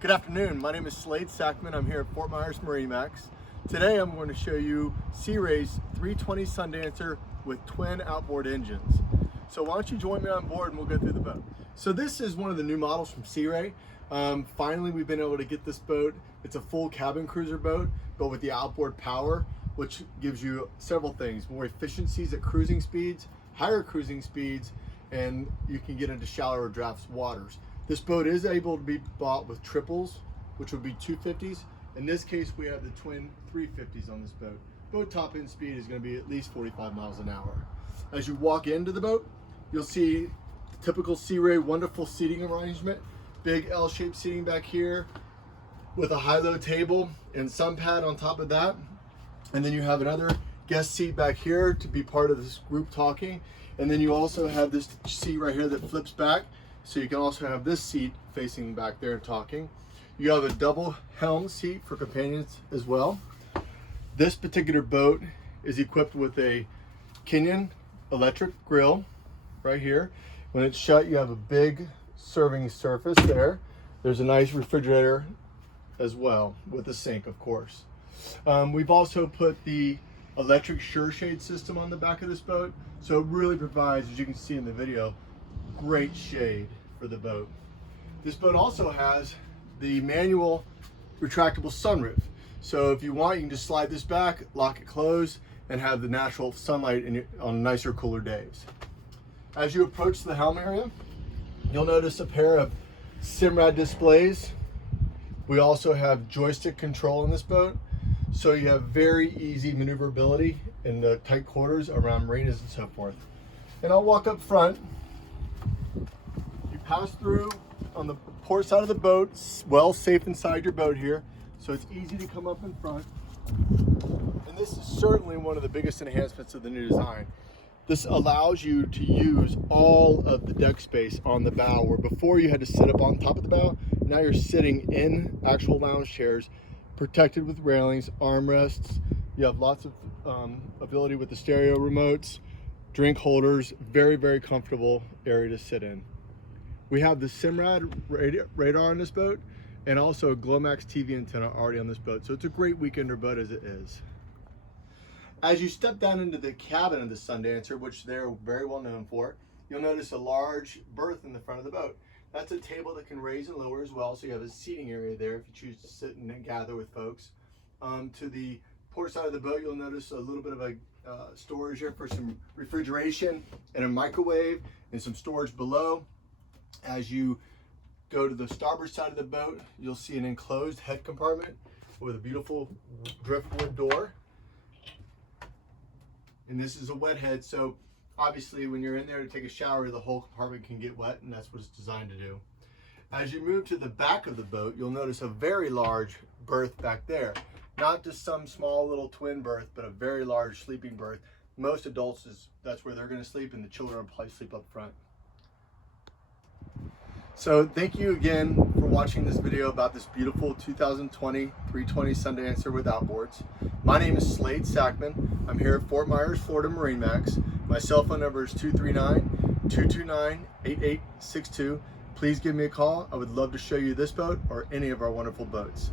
Good afternoon, my name is Slade Sackman. I'm here at Fort Myers MarineMax. Today I'm going to show you Sea Ray's 320 Sundancer with twin outboard engines. So why don't you join me on board and we'll go through the boat. So this is one of the new models from Sea Ray. Finally we've been able to get this boat. It's a full cabin cruiser boat, but with the outboard power, which gives you several things: more efficiencies at cruising speeds, higher cruising speeds, and you can get into shallower drafts waters. This boat is able to be bought with triples, which would be 250s. In this case, we have the twin 350s on this boat. Boat top end speed is going to be at least 45 miles an hour. As you walk into the boat, you'll see the typical Sea Ray wonderful seating arrangement. Big L-shaped seating back here with a high-low table and sun pad on top of that. And then you have another guest seat back here to be part of this group talking. And then you also have this seat right here that flips back. So you can also have this seat facing back there and talking. You have a double helm seat for companions as well. This particular boat is equipped with a Kenyon electric grill right here. When it's shut, you have a big serving surface there. There's a nice refrigerator as well with a sink, of course. We've also put the electric sure shade system on the back of this boat. So it really provides, as you can see in the video, great shade for the boat. This boat also has the manual retractable sunroof. So if you want, you can just slide this back, lock it closed, and have the natural sunlight on nicer, cooler days. As you approach the helm area, you'll notice a pair of Simrad displays. We also have joystick control in this boat, so you have very easy maneuverability in the tight quarters around marinas and so forth. And I'll walk up front. You pass through on the port side of the boat, well safe inside your boat here, so it's easy to come up in front. And this is certainly one of the biggest enhancements of the new design. This allows you to use all of the deck space on the bow, where before you had to sit up on top of the bow. Now you're sitting in actual lounge chairs, protected with railings, armrests. You have lots of ability with the stereo remotes, drink holders, very, very comfortable area to sit in. We have the Simrad radar on this boat, and also a Glomax TV antenna already on this boat. So it's a great weekender boat as it is. As you step down into the cabin of the Sundancer, which they're very well known for, you'll notice a large berth in the front of the boat. That's a table that can raise and lower as well, so you have a seating area there if you choose to sit and gather with folks. To the port side of the boat, you'll notice a little bit of a storage here for some refrigeration and a microwave, and some storage below. As you go to the starboard side of the boat, you'll see an enclosed head compartment with a beautiful driftwood door. And this is a wet head, so obviously when you're in there to take a shower, the whole compartment can get wet, and that's what it's designed to do. As you move to the back of the boat, you'll notice a very large berth back there. Not just some small little twin berth, but a very large sleeping berth. Most adults, that's where they're going to sleep, and the children will probably sleep up front. So thank you again for watching this video about this beautiful 2020 320 Sundancer with outboards. My name is Slade Sackman. I'm here at Fort Myers, Florida MarineMax. My cell phone number is 239-229-8862. Please give me a call. I would love to show you this boat or any of our wonderful boats.